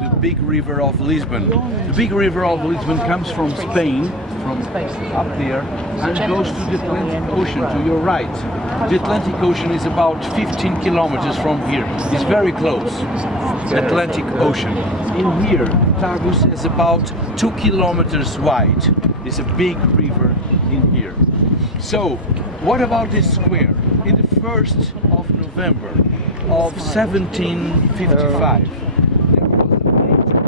The big river of Lisbon. The big river of Lisbon comes from Spain, from up there, and goes to the Atlantic Ocean to your right. The Atlantic Ocean is about 15 kilometers from here. It's very close. The Atlantic Ocean. In here, Tagus is about 2 kilometers wide. It's a big river in here. So, what about this square? In the 1st of November of 1755, there was a major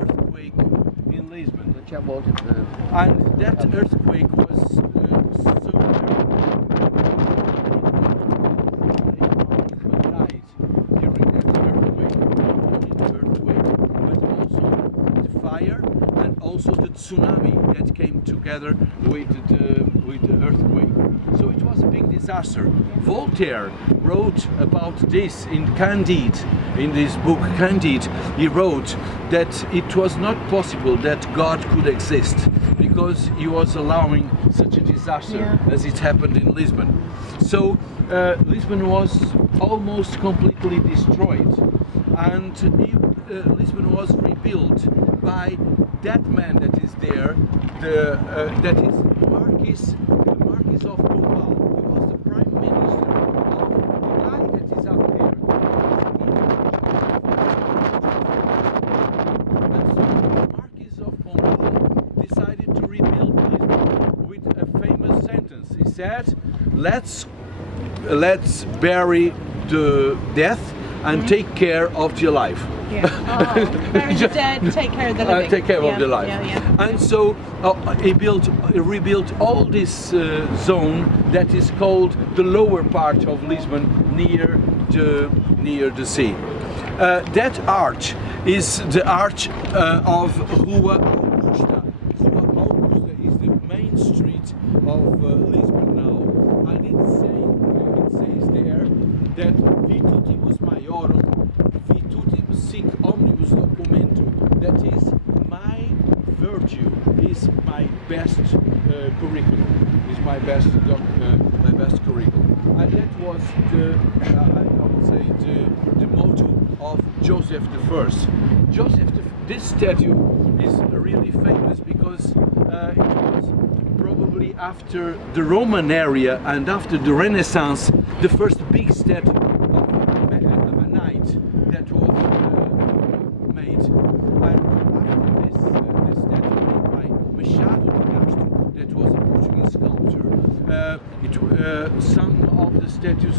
earthquake in Lisbon. And that earthquake was so died during that earthquake, but also the fire and also the tsunami that came together with the earthquake. So it was a big disaster. Voltaire wrote about this in Candide, in this book Candide. He wrote that it was not possible that God could exist because he was allowing such a disaster as it happened in Lisbon. So Lisbon was almost completely destroyed, and Lisbon was rebuilt by that man that is there, that is Marquis of Pombal. He was the prime minister of the guy that is up there. And so Marquis of Pombal decided to rebuild Lisbon with a famous sentence. He said, let's bury the death and take care of the alive. Yeah. Oh, bury the dead, take care of the living. Take care of the life. And so he rebuilt all this zone that is called the lower part of Lisbon, near the sea. That arch is the arch of Rua Augusta. Rua Augusta is the main street of Lisbon now, and it says there that Virtutibus Maiorum, Virtutibus sic omnibus documentum, that is my virtue, is my best curriculum, is my best curriculum. And that was the motto of Joseph I. This statue is really famous because it was probably after the Roman area and after the Renaissance the first big statue of a knight that was made. And after this statue made by Machado de Castro, that was a Portuguese sculptor, some of the statues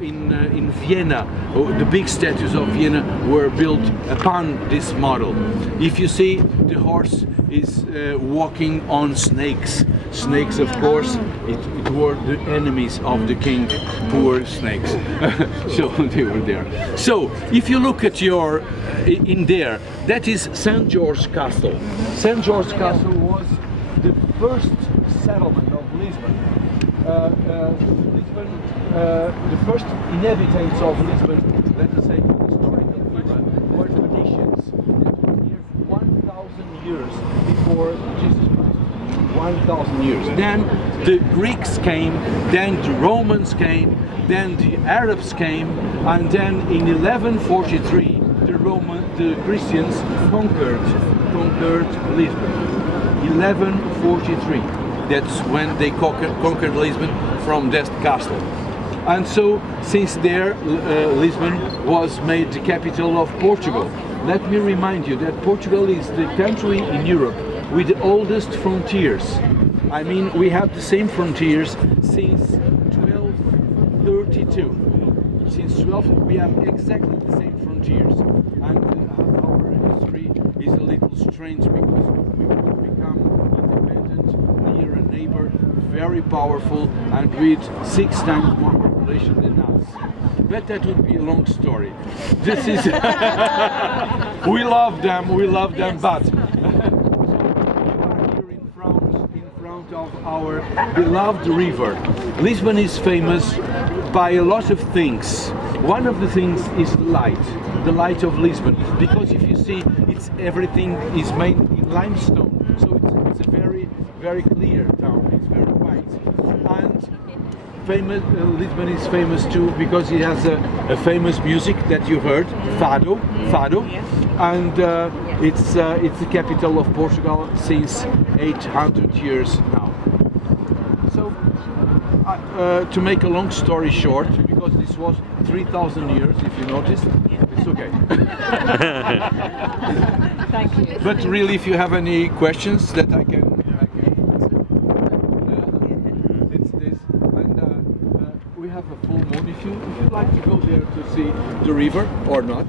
in Vienna, the big statues of Vienna, were built upon this model. If you see, the horse is walking on snakes. Snakes, of course, it were the enemies of the king, poor snakes. So they were there. So if you look at in there, that is St. George Castle. St. George Castle was the first settlement of Lisbon. The first inhabitants of Lisbon, let us say, historical era, were Phoenicians that were here 1,000 years before Jesus Christ. 1,000 years. Then the Greeks came, then the Romans came, then the Arabs came, and then in 1143 the Christians conquered Lisbon. 1143. That's when they conquered Lisbon from that castle. And so, since there, Lisbon was made the capital of Portugal. Let me remind you that Portugal is the country in Europe with the oldest frontiers. I mean, we have the same frontiers since 1232. Since 12, we have exactly the same frontiers. And our history is a little strange because we could become independent, near a neighbor, very powerful, and with 6 times more population than us. But that would be a long story. This is we love them, yes. But so you are here in front of our beloved river. Lisbon is famous by a lot of things. One of the things is the light of Lisbon, because if you see, everything is made in limestone, so it's a very, very clear town. It's very white, and famous. Lisbon is famous too because it has a famous music that you heard, fado, and it's the capital of Portugal since 800 years now. So, to make a long story short, because this was 3,000 years, if you noticed, it's okay. Thank you. But really, if you have any questions that I can it's this, and we have a full moon. If you'd like to go there to see the river or not.